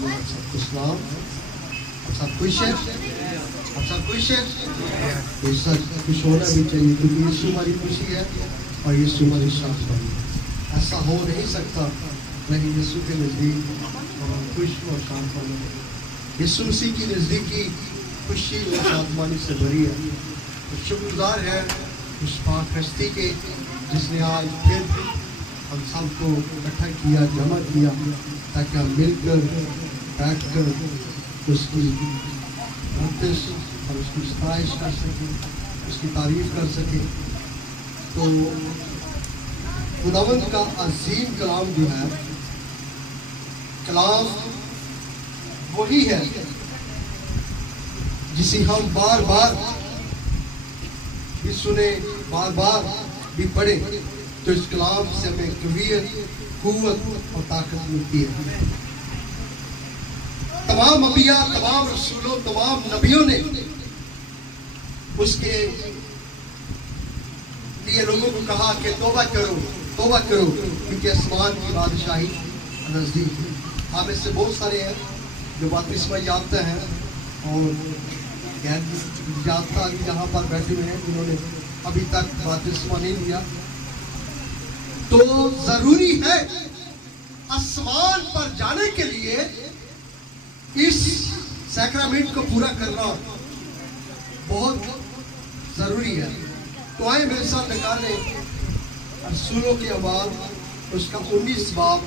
में आप सबको सलाम। आप सब खुश हैं? आप सब खुश हैं? ये सब खुश होना भी चाहिए, क्योंकि यीशु हमारी खुशी है और यीशु हमारी शांति है। ऐसा हो नहीं सकता नहीं यीशु के नज़दीक और खुश और शांत होना। यीशु मसीह की नज़दीकी खुशी और शांतमानी से भरी है। तो शुक्रगुजार है उस पाक हस्ती के जिसने आज फिर हम सबको इकट्ठा किया, जमा किया, ताकि हम मिलकर बैठकर उसकी मुक़द्दस और उसकी सताइश कर सकें, उसकी तारीफ कर सकें। तो खुदावंद का अजीम कलाम जो है, कलाम वही है जिसे हम बार बार भी सुने, बार बार भी पढ़े, तो इस कलाम से हमें कवियत, कुव्वत और ताकत मिलती है। तमाम अंबिया, तमाम रसूलों, तमाम नबियों ने उसके लिए लोगों को कहा कि तौबा करो, तौबा करो, क्योंकि आसमान की बादशाही नजदीक है। हम इससे बहुत सारे हैं जो बपतिस्मा याफ्ता हैं और गैर याफ्ता यहाँ पर बैठे हुए हैं जिन्होंने अभी तक बपतिस्मा नहीं लिया। तो जरूरी है आसमान पर जाने के लिए इस सैक्रामेंट को पूरा करना बहुत जरूरी है। तो आए मेरे साथ निकालें रसूलों की आवाज़ उसका 19 बाब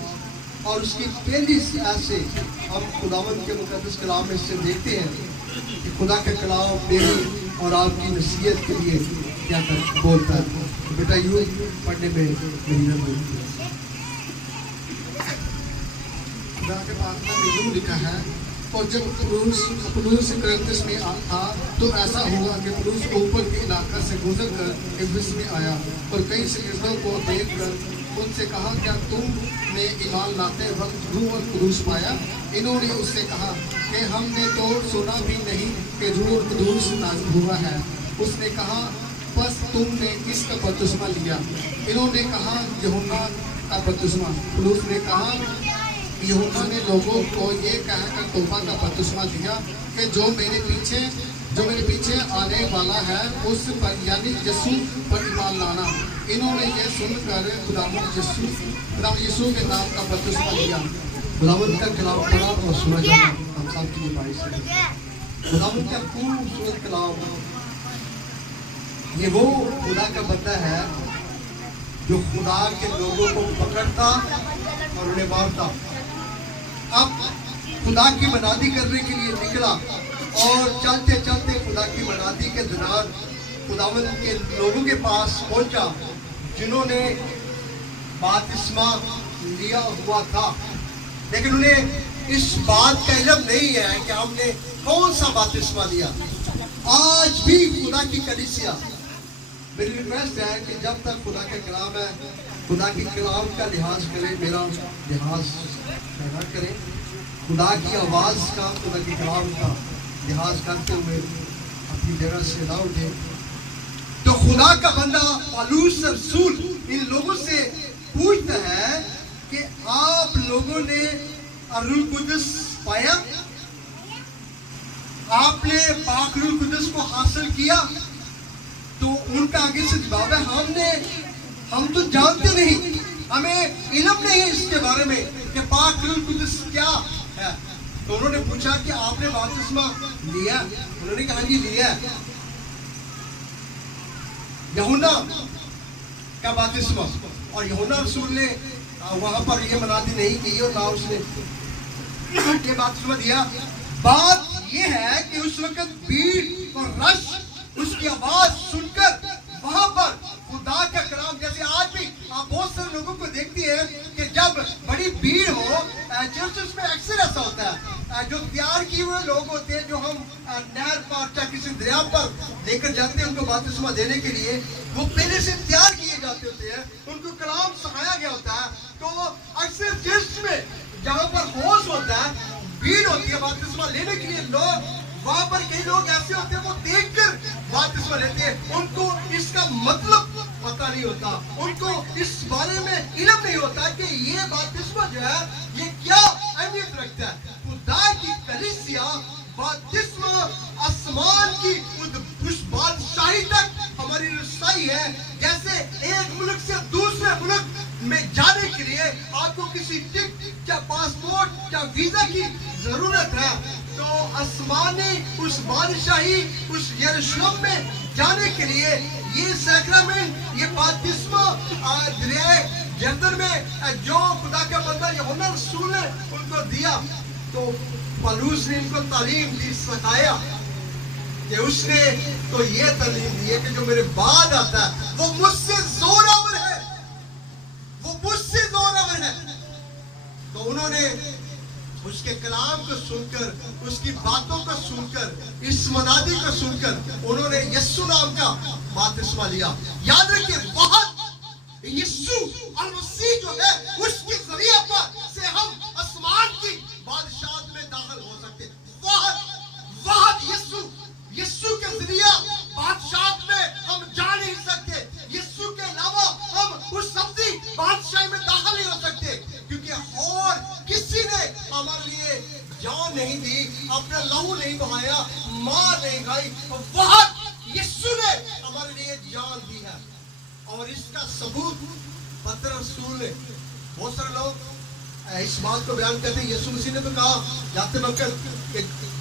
और उसकी पहली आयत से हम खुदावंद के मुक़द्दस कलाम में से देखते हैं कि खुदा का कलाम मेरी और आपकी नसीहत के लिए क्या बोलता है। तो बेटा यूं पढ़ने में मेरी नज़र खुदा के पाक में यूं लिखा है, और जब पुरुष करंतस में था तो ऐसा हुआ कि पुरुष ऊपर के इलाका से गुजर कर इब्रिस में आया और कई शिगिर्दों को देख कर उनसे कहा, क्या तुमने ईमान लाते वक्त रूह और कुदूस पाया? इन्होंने उससे कहा कि हमने तो सुना भी नहीं कि रूह और कुदूस नाज़िल हुआ है। उसने कहा, बस तुमने किसका बपतिस्मा लिया? इन्होंने कहा, यूहन्ना का बपतिस्मा। पुलिस ने कहा, यूहन्ना ने लोगों को ये कहकर तौबा का बपतिस्मा दिया कि जो मेरे पीछे आने वाला है उस पर यानी यीशु पर ईमान लाना। इन्होंने ये सुनकर खुदावंद यीशु के नाम का बपतिस्मा लिया। खुदावंद का कलाम पढ़ा और सुना जाना हम सब की भाई से। खुदावंद का खूबसूरत कलाम, ये वो खुदा का बंदा है जो खुदा के लोगों को पकड़ता और उन्हें मारता। अब खुदा की मनादी करने के लिए निकला और चलते चलते खुदा की मनादी के दौरान खुदावंद के लोगों के पास पहुंचा जिन्होंने बपतिस्मा लिया हुआ था, लेकिन उन्हें इस बात का इल्म नहीं है कि हमने कौन सा बपतिस्मा लिया। आज भी खुदा की कलीसिया, मेरी रिक्वेस्ट है कि जब तक खुदा का कलाम है, खुदा के कलाम का लिहाज करें, मेरा लिहाज न करें। खुदा की आवाज़ का, खुदा के कलाम का लिहाज करते हुए अपनी जगह से ना उठे। तो खुदा का बंदा पौलुस रसूल इन लोगों से पूछता है कि आप लोगों ने रूह कुदस पाया? आपने पाक रूह कुदस को हासिल किया? तो उनका आगे से जवाब है, हम तो जानते नहीं, हमें इल्म नहीं है इसके बारे में कि पाक रूह कुदस क्या है। तो उन्होंने पूछा कि आपने बपतिस्मा लिया? उन्होंने कहा जी लिया। यूहन्ना का बपतिस्मा, और यूहन्ना रसूल ने वहां पर ये मनादी नहीं की और ना उसने ये बपतिस्मा दिया। बात ये है कि उस वक्त भीड़ और रश उसकी आवाज सुनकर वहां पर खुदा का कलाम, जैसे आज भी आप बहुत सारे लोगों को देखती हैं कि जब बड़ी भीड़ हो चर्च में अक्सर ऐसा होता है, जो तैयार किए हुए लोग होते हैं, जो हम नहर पर या किसी दरिया पर लेकर जाते हैं उनको बपतिस्मा देने के लिए, वो पहले से तैयार किए जाते होते हैं, उनको कलाम सिखाया गया होता है। तो अक्सर चर्च में जहाँ पर होश होता है, भीड़ होती है बपतिस्मा लेने के लिए, लोग वहां पर कई लोग ऐसे होते हैं वो देखकर बपतिस्मा लेते हैं, उनको इसका मतलब पता नहीं होता, उनको इस बारे में इल्म नहीं होता कि ये बपतिस्मा जो है ये क्या अहमियत रखता है। कलीसिया बपतिस्मा आसमान की उस बादशाही तक हमारी रसाई है। जैसे एक मुल्क से दूसरे मुल्क में जाने के लिए आपको किसी टिकट या पासपोर्ट या वीजा की जरूरत है, तो आसमानी उस बादशाही उस यरूशलेम में जाने के लिए ये सैक्रामेंट, ये बपतिस्मा दरिया यरदन में जो खुदा का बंदा यूहन्ना रसूल ने उनको दिया, तो पौलुस ने इनको तालीम दी, सिखाया कि उसने तो ये तालीम दी है कि जो मेरे बाद आता है वो मुझसे जोरावर है, वो मुझसे जोरावर है। तो उन्होंने उसके कलाम को सुनकर, उसकी बातों को सुनकर, इस मनादी को सुनकर उन्होंने यीशु नाम का बपतिस्मा लिया। याद रखिए, बहुत यीशु और मसीह जो है उसके जरिए पर से हम आसमान की बादशाहत में दाखिल हो सकते। बहुत यीशु के जरिए बादशाहत में हम जा नहीं सकते। यीशु के अलावा हम उस सब्जी बादशाही में दाखिल नहीं हो सकते, क्योंकि और किसी ने हमारे लिए जान नहीं दी, अपना लहू नहीं बहाया, मार नहीं खाई। बहुत यीशु ने हमारे लिए जान दी है, और इसका सबूत पतरस रसूल ने, बहुत सारे लोग इस बात को बयान करते हैं, यीशु मसीह ने तो कहा जाते वक्त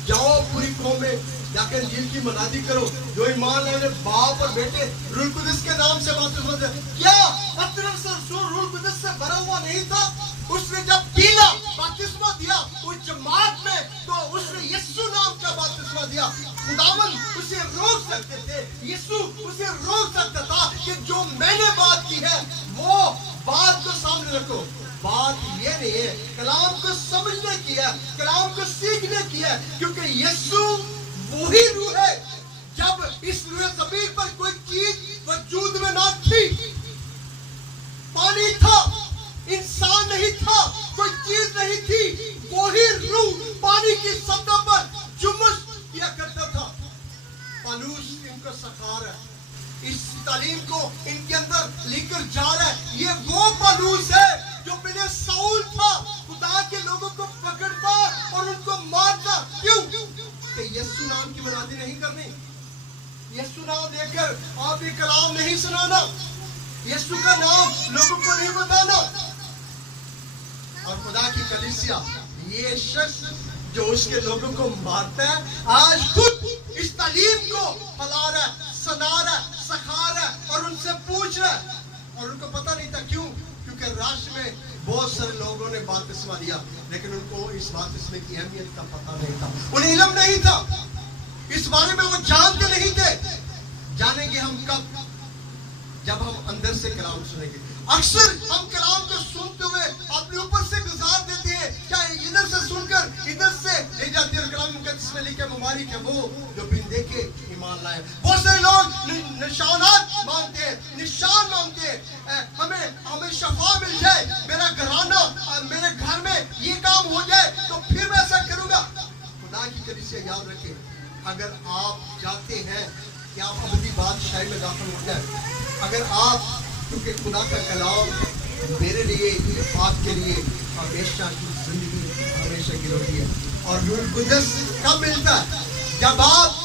जाओ पूरी कौम में जाकर इंजील की मनादी करो, जो ईमान लाए बाप और बेटे रूह कुदस के नाम से बपतिस्मा दे। क्या पतरस रसूल रूह कुदस से भरा हुआ नहीं था? उसने जब पीला बपतिस्मा दिया उस जमात में, तो उसने यीशु नाम का बपतिस्मा दिया। खुदावन उसे रोक सकते थे, यीशु उसे रोक सकता था कि जो मैंने बात की है वो बात को सामने रखो। बात ये नहीं है कलाम को समझने की है, कलाम को सीखने की है, क्योंकि यीशु वही रूह है। जब इस रूह ज़मीन पर कोई चीज वजूद में ना थी, पानी था, इंसान नहीं था, कोई चीज नहीं थी, वही रूह पानी की सतह पर जुम्मस किया करता था। पौलुस इनको सिखा रहा है, इस तालीम को इनके अंदर लेकर जा रहा है। ये वो पौलुस है जो पहले साउल था, खुदा के लोगों को पकड़ता और उनको मारता। क्यों? कि यीशु नाम की मनादी नहीं करनी, यीशु नाम लेकर आप ये कलाम नहीं सुनाना, यीशु का नाम लोगों को नहीं बताना। और खुदा की कलीसिया ये शख्स जो उसके लोगों को मारता है, आज खुद इस तालीम को फैला रहा है, सुना रहा है, सिखा रहा है और उनसे पूछ रहा है। और उनको पता नहीं था, क्यों? क्योंकि राष्ट्र में बहुत सारे लोगों ने बपतिस्मा लिया, लेकिन उनको इस बपतिस्मे की अहमियत का पता नहीं था, उन्हें इल्म नहीं था, इस बारे में वो जानते नहीं थे। जानेंगे हम कब? जब हम अंदर से कलाम सुनेंगे। अक्सर हम कलाम को सुनते हुए अपने ऊपर से गुजार देते हैं, क्या इधर से सुनकर इधर से ले जाते हैं। कलाम में लिखे मुबारक है वो जो बिन देखे ईमान लाए। बहुत सारे लोग निशानात मांगते हैं, निशान मांगते हैं, हमें शफा मिल जाए, मेरा घराना, मेरे घर में ये काम हो जाए तो फिर मैं ऐसा करूंगा। खुदा की कलीसिया याद रखें, अगर आप चाहते हैं कि आप अबदी बादशाही में दाखिल हो जाए, अगर आप, क्योंकि खुदा का कलाम मेरे लिए, आपके लिए हमेशा की जिंदगी, हमेशा की रोटी है। और रूह कुदस कब मिलता है? जब आप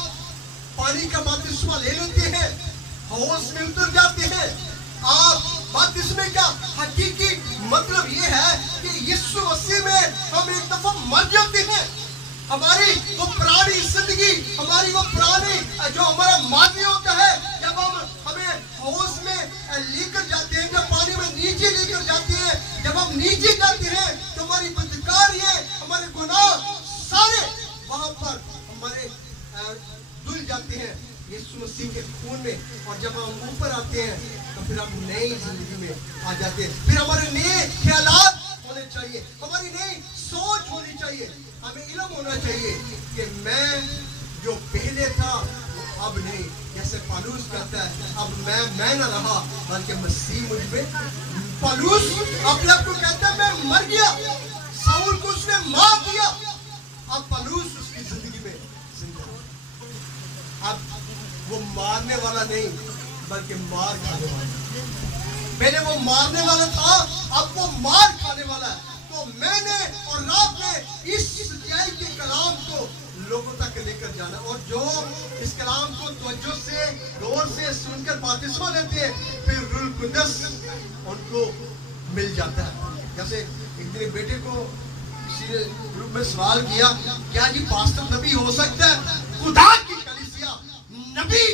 पानी का बपतिस्मा ले लेते हैं, हौज में उतर जाते हैं। आप बपतिस्मे का हकीकी मतलब ये है कि यीशु मसीह में हम एक दफा मर जाते हैं। हमारी वो पुरानी जिंदगी, हमारी वो पुरानी जो हमारा माजी होता है, जब हमें हौज में लेकर जाते हैं, जब पानी में नीचे लेकर जाते हैं, जब हम नीचे जाते हैं तो हमारी बदकारियां, हमारे गुनाह सारे वहां पर हमारे धुल जाते हैं यीशु मसीह के खून में। और जब हम ऊपर आते हैं तो फिर हम नई जिंदगी में आ जाते हैं। फिर हमारे नए ख्यालात होने चाहिए, हमारी नई सोच होनी चाहिए, हमें इल्म होना चाहिए कि मैं जो पहले था वो अब नहीं। जैसे पौलुस कहता है, अब मैं न रहा बल्कि मसीह मुझ में। पौलुस अपने आप को कहता है मैं मर गया, साउल को उसने मार दिया, अब पौलुस उसकी जिंदगी में जिंदा। अब वो मारने वाला नहीं बल्कि मार खाने वाला। पहले वो मारने वाला था, अब वो मार खाने वाला है। तो मैंने और आप ने इस सच्चाई के कलाम लोगों तक लेकर जाना। और जो इस कलाम को तवज्जो से गौर से सुनकर बातिस्मा लेते हैं, फिर रूह कुद्दस उनको मिल जाता है। जैसे एक दिन बेटे को किसी ने ग्रुप में सवाल किया, क्या जी पास्टर नबी हो सकता है? खुदा की कलीसिया नबी,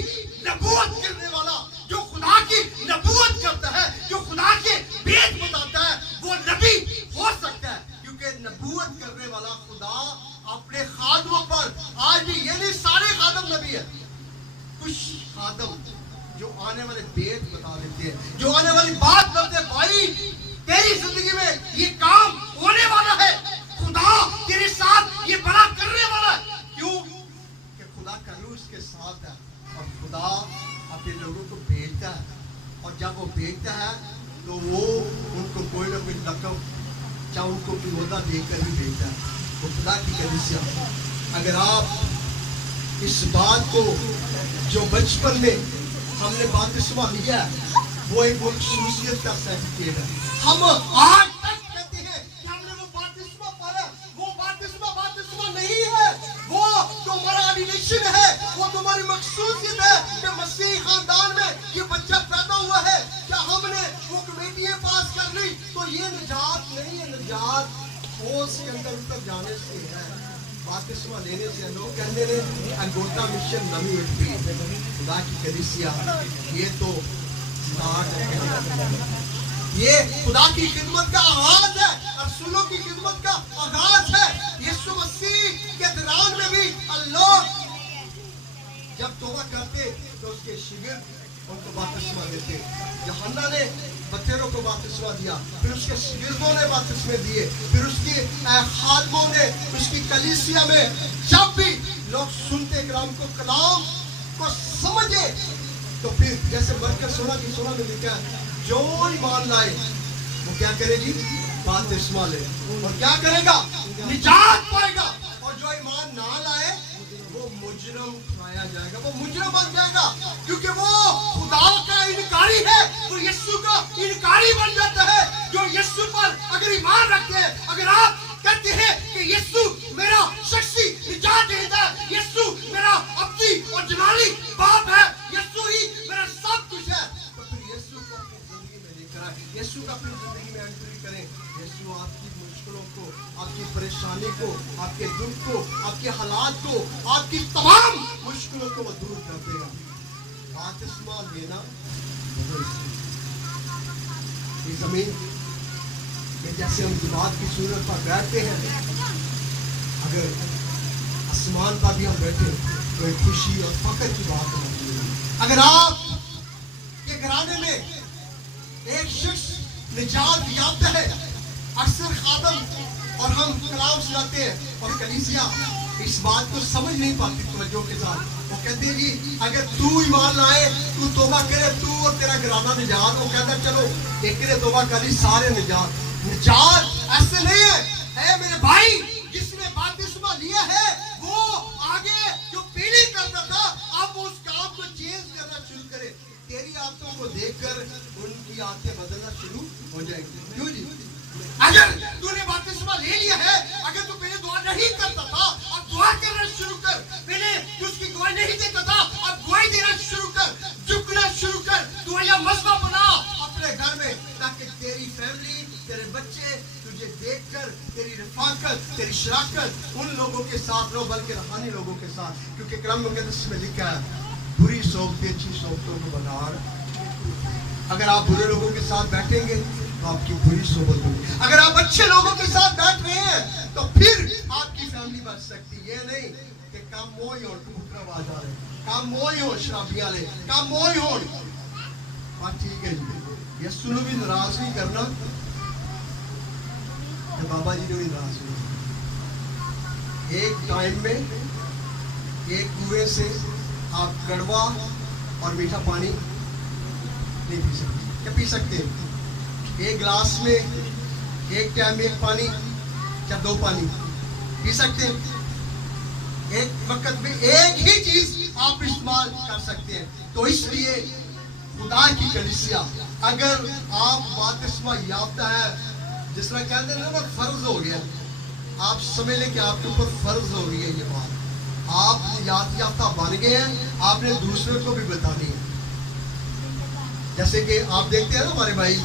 नबूवत करने वाला, जो खुदा की नबूवत करता है, जो खुदा के भेद बताता है, वो नबी हो सकता है। क्योंकि नबूवत करने वाला खुदा अपने खादमों पर, आज भी ये नहीं सारे खादम नबी है, कुछ खादम जो आने वाले भेद बता देते हैं, जो आने वाली बात करते हैं, भाई तेरी जिंदगी में ये काम होने वाला है, खुदा तेरे साथ ये बड़ा करने वाला है। क्यों? कि खुदा का रूह उसके साथ है और खुदा अपने लोगों को भेजता है। और जब वो भेजता है तो वो उनको कोई ना कोई लक़ब, चाहे उनको कोई ओहदा देकर ही भेजता है। वो खुदा की कलीसिया। अगर आप इस बात को जो बचपन में हमने बातिस्मा लिया है, वो एक खुसूसियत का सर्टिफिकेट है। हम आज तक कहते हैं कि हमने वो बातिस्मा पाया, वो बातिस्मा नहीं है, वो तुम्हारा ऑर्डिनेशन है, वो तुम्हारी मखसूसियत है कि मसीह खानदान में ये बच्चा पैदा हुआ है। क्या हमने वो कमेटियां पास कर ली तो ये निजात नहीं है? निजात होश के अंदर उतर जाने से है, बातिस्मा लेने से। लोग कहते हैं अंगोटा मिशन नवी उठी, खुदा की कलीसिया, ये तो ये खुदा की खिदमत का आगाज है, रसूलों की खिदमत का आगाज है। यीशु मसीह के दौरान में भी अल्लाह जब तौबा करते तो उसके शिगिर्द उनको बातिस्मा देते। यूहन्ना ने बतेरों को बातिस्मा दिया, फिर उसके शिगिर्दों ने बातिस्मे दिए, फिर उसकी खादमों ने, उसकी कलीसिया में जब भी लोग सुनते कलाम को समझे, तो फिर जैसे बरकत 16 में लिखा है, जो ईमान लाए वो क्या करेगी? बातिस्मा ले, और क्या करेगा? निजात पाएगा। और जो ईमान ना लाए वो मुजरम ठहराया जाएगा, वो मुजरम बन जाएगा, क्योंकि वो खुदा का इनकारी है, वो यीशु का इनकारी बन जाता है। जो यीशु पर अगर ईमान रखते हैं, अगर आप कहते हैं कि यीशु मेरा शख्सी निजात देता है, यीशु मेरा अब्दी और जलाली बाप है, यीशु ही मेरा सब कुछ है, तो फिर यीशु को अपनी जिंदगी में लेकर आए, यीशु को अपनी जिंदगी में एंट्री करें। यीशु आपकी मुश्किलों को, आपकी परेशानी को, आपके दुख को, आपके हालात को, आपकी तमाम मुश्किलों को वो दूर कर देगा। बातिस्मा लेना ये जमीन में जैसे हम जुमात की सूरत पर बैठते हैं, अगर आसमान पर भी हम बैठे तो एक खुशी और फख्र की बात होती है। अगर आप के घराने में एक शख्स निजात याफ्ता है, अक्सर खादम और हम कलाम सुनाते हैं और कलीसिया इस बात को समझ नहीं पाती तवज्जो के साथ। वो कहते हैं जी अगर तू ईमान लाए, तू तौबा करे, तू और तेरा घराना निजात। वो कहता है चलो एक ने तौबा करी, सारे निजात। निजात ऐसे नहीं है मेरे भाई, जिसने बातिस्मा लिया है वो आगे जो पीढ़ी करता था, अब उस काम को चेंज करना शुरू करे। तेरी आंतों को देखकर उनकी आंखें बदलना शुरू हो जाएगी। क्यों जी? अगर तूने बातिस्मा ले लिया है, अगर तू पहले दुआ नहीं करता था, अब दुआ करना शुरू कर। पहले उसकी दुआ नहीं देता था, अब दुआ देना शुरू कर, झुकना शुरू कर। तू या मजमा बना अपने घर में, ताकि तेरी फैमिली, तेरे बच्चे तुझे देखकर तेरी रफाकत, तेरी शराकत उन लोगों के साथ रहो, बल्कि रूहानी लोगों के साथ। क्योंकि कलाम मुक़द्दस में लिखा है बुरी सोबतें अच्छी सोबतों को बगाड़। अगर आप बुरे लोगों के साथ बैठेंगे तो आपकी बुरी सोबत होगी। अगर आप अच्छे लोगों के साथ बैठ रहे हैं तो फिर आपकी फैमिली बच सकती है। ये नहीं कि काम मोई हो, टूटराबाज आ रहे, काम मोई हो, शराबियां ले, काम मोई हो। बात ठीक है जी, यीशु ने भी नाराज नहीं करना, तो बाबा जी ने भी नाराज नहीं। एक टाइम में एक कुएं से आप कड़वा और मीठा पानी नहीं पी सकते। क्या पी सकते हैं? एक गिलास में एक टाइम में एक पानी या दो पानी पी सकते हैं। एक वक्त में एक ही चीज आप इस्तेमाल कर सकते हैं। तो इसलिए खुदा की कलीसिया, अगर आप बातिस्मा याफ्ता है, जिस तरह कहते हैं ना फर्ज हो गया, आप समझ लें कि आपके ऊपर फर्ज हो गई है ये बात। آپ نجات یافتہ بن گئے ہیں، آپ نے دوسرے کو بھی بتا دیا۔ جیسے کہ آپ دیکھتے ہیں نا ہمارے بھائی،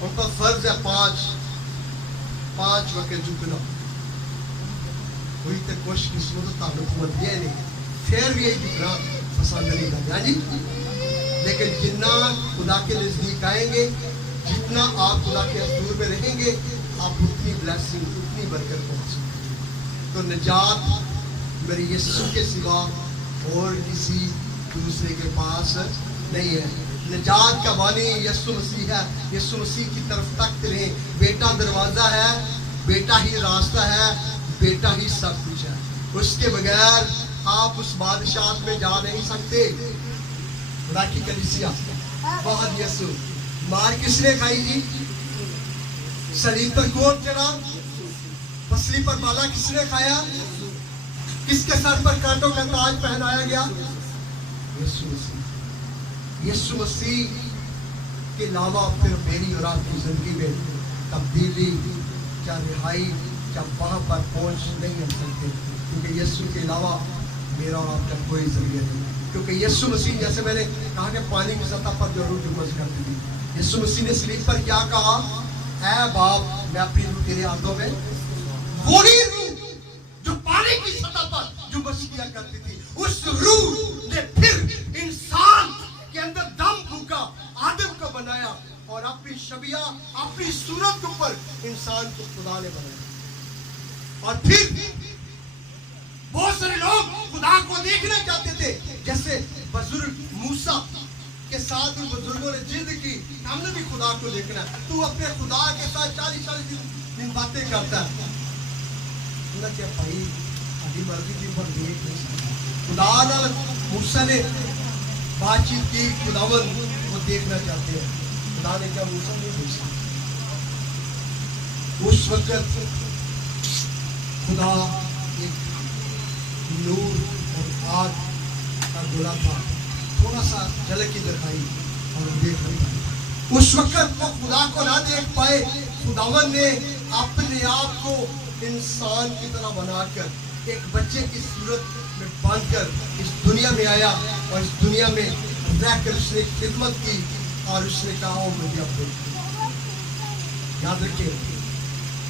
ان کا فرض ہے پانچ وقت جھکنا، کوئی تو خوش قسمت تعلق یہ نہیں، پھر بھی یہی جھکنا پسند نہیں کرتا جی۔ لیکن جتنا خدا کے نزدیک آئیں گے، جتنا آپ خدا کے حضور میں رہیں گے، آپ اتنی بلیسنگ، اتنی برکت پہنچ سکتے ہیں۔ تو نجات میری یسوع کے سوا اور کسی دوسرے کے پاس نہیں ہے۔ نجات کا بانی یسوع مسیح ہے۔ یسوع مسیح کی طرف تکتے رہیں۔ بیٹا دروازہ ہے، بیٹا ہی راستہ ہے، بیٹا ہی سب کچھ ہے۔ اس کے بغیر آپ اس بادشاہت میں جا نہیں سکتے۔ خدا کی کلیسیا بہت یسوع مار کس نے کھائی جی؟ صلیب پر کون چڑھا؟ پسلی پر بالا کس نے کھایا؟ کس کے سر پر کانٹوں کا تاج پہنایا گیا؟ یسوع مسیح۔ یسوع مسیح کے علاوہ پھر میری اور آپ کی زندگی میں تبدیلی کیا رہائی کیا وہاں پر پہنچ نہیں ہم سکتے، کیونکہ یسوع کے علاوہ میرا اور آپ کا کوئی ذریعہ نہیں۔ کیونکہ یسوع مسیح، جیسے میں نے کہا کہ پانی کی سطح پر جو روح ڈبوز کرتی تھی، یسوع مسیح نے صلیب پر کیا کہا؟ اے باپ میں اپنی روح تیرے ہاتھوں میں، وہی روح جو پانی کی سطح پر جو بس کیا کرتی تھی، اس روح نے پھر انسان کے اندر دم پھونکا، آدم کو بنایا اور اپنی شبیہ، اپنی صورت کے اوپر انسان کو خدا نے بنایا۔ اور پھر بہت سارے لوگ خدا کو دیکھنا چاہتے تھے، جیسے بزرگ موسیٰ کے ساتھ ان بزرگوں نے ضد کی، ہم نے بھی خدا کو دیکھنا ہے۔ تو اپنے خدا کے ساتھ 40 دن باتیں کرتا ہے۔ اللہ کیا بھائی ابھی مرضی کی پر دیکھ نہیں سکتا۔ خدا نے موسیٰ نے بات چیت کی، خداوند وہ دیکھنا چاہتے ہیں۔ خدا نے کیا موسیٰ نہیں دیکھ سکتا۔ اس وقت خدا ایک نور اور آگ کا گولا تھا، تھوڑا سا جھلک کی دکھائی اور دیکھ نہیں پائے۔ اس وقت وہ خدا کو نہ دیکھ پائے۔ خداوند نے اپنے آپ کو انسان کی طرح بنا کر ایک بچے کی صورت میں باندھ کر اس دنیا میں آیا اور اس دنیا میں رہ کر اس نے خدمت کی اور اس نے کہا وہ مجھے اب دیکھو۔ یاد رکھیں،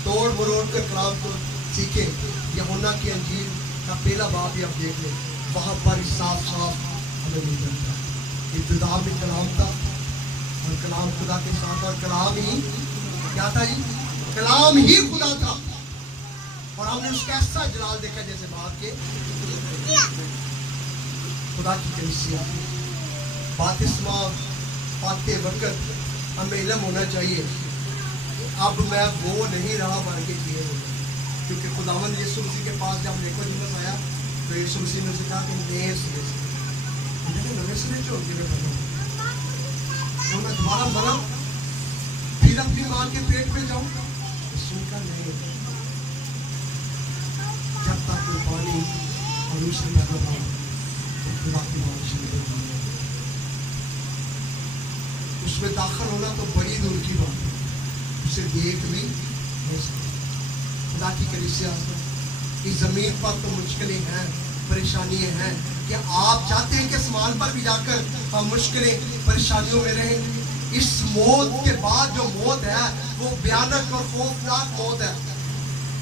توڑ مروڑ کر کلام کو سیکھیں۔ یوحنا کی انجیل کا پہلا باب بھی آپ دیکھ لیں، وہاں پر صاف صاف ہمیں مل جاتا ہے۔ ابتدا میں کلام تھا اور کلام خدا کے ساتھ، اور کلام ہی کیا تھا جی؟ کلام ہی خدا تھا، اور ہم نے اس کا ایسا جلال دیکھا جیسے بات کے خدا کی کلیسیا۔ بپتسمہ پاتے وقت ہمیں علم ہونا چاہیے اب میں وہ نہیں رہا بن کے کیے ہوئے، کیونکہ خداوند یسوع مسیح کے پاس جب نیکوڈیمس آیا تو یسوع مسیح نے اسے کہا کہ نئے سرے سے نئے سرے جو ہوتے ہیں تو میں دوبارہ بنا پھر اپنی ماں کے پیٹ میں جاؤں۔ یسوع کا نہیں، جب تک کوئی پانی اور روح سے پیدا ہو تو خدا کی بات شروع ہوتی ہے۔ اس میں داخل ہونا تو بڑی دور کی بات ہے، اسے دیکھ بھی نہیں سکتے۔ خدا کی کلیسیا، اس زمین پر تو مشکلیں ہیں، پریشانیاں ہیں، کیا آپ چاہتے ہیں کہ آسمان پر بھی جا کر ہم مشکلیں پریشانیوں میں رہیں؟ اس موت کے بعد جو موت ہے وہ بھیانک اور خوفناک موت ہے۔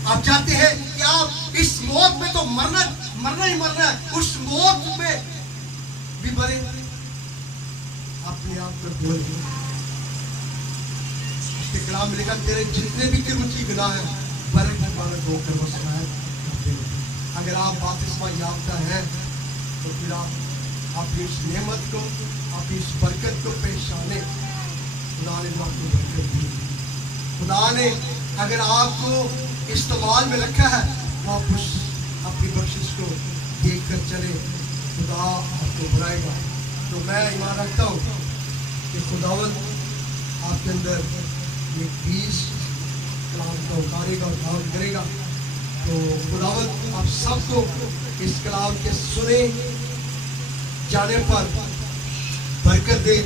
آپ چاہتے ہیں کہ آپ اس موت میں تو مرنا ہی مرنا ہے، اس موت میں بھی مرے؟ اپنے آپ پر بولیں۔ اس کے کلام میں لکھا تیرے جتنے بھی کرمچی گناہ ہیں برک مبارک ہو کر وہ سنائے کرتے ہیں۔ اگر آپ بپتسمہ یافتہ ہیں تو پھر آپ اپنی اس نعمت کو، اپنی اس برکت کو پہچانے۔ خدا نے آپ کو برکت دی، خدا نے اگر آپ کو استعمال میں رکھا ہے تو آپ اس اپنی بخشش کو دیکھ کر چلے، خدا آپ کو بلائے گا۔ تو میں ایمان رکھتا ہوں کہ خداوند آپ کے اندر یہ بیج کلام کو اتارے گا اور کام کرے گا۔ تو خداوند آپ سب کو اس کلام کے سنے جانے پر برکت دے۔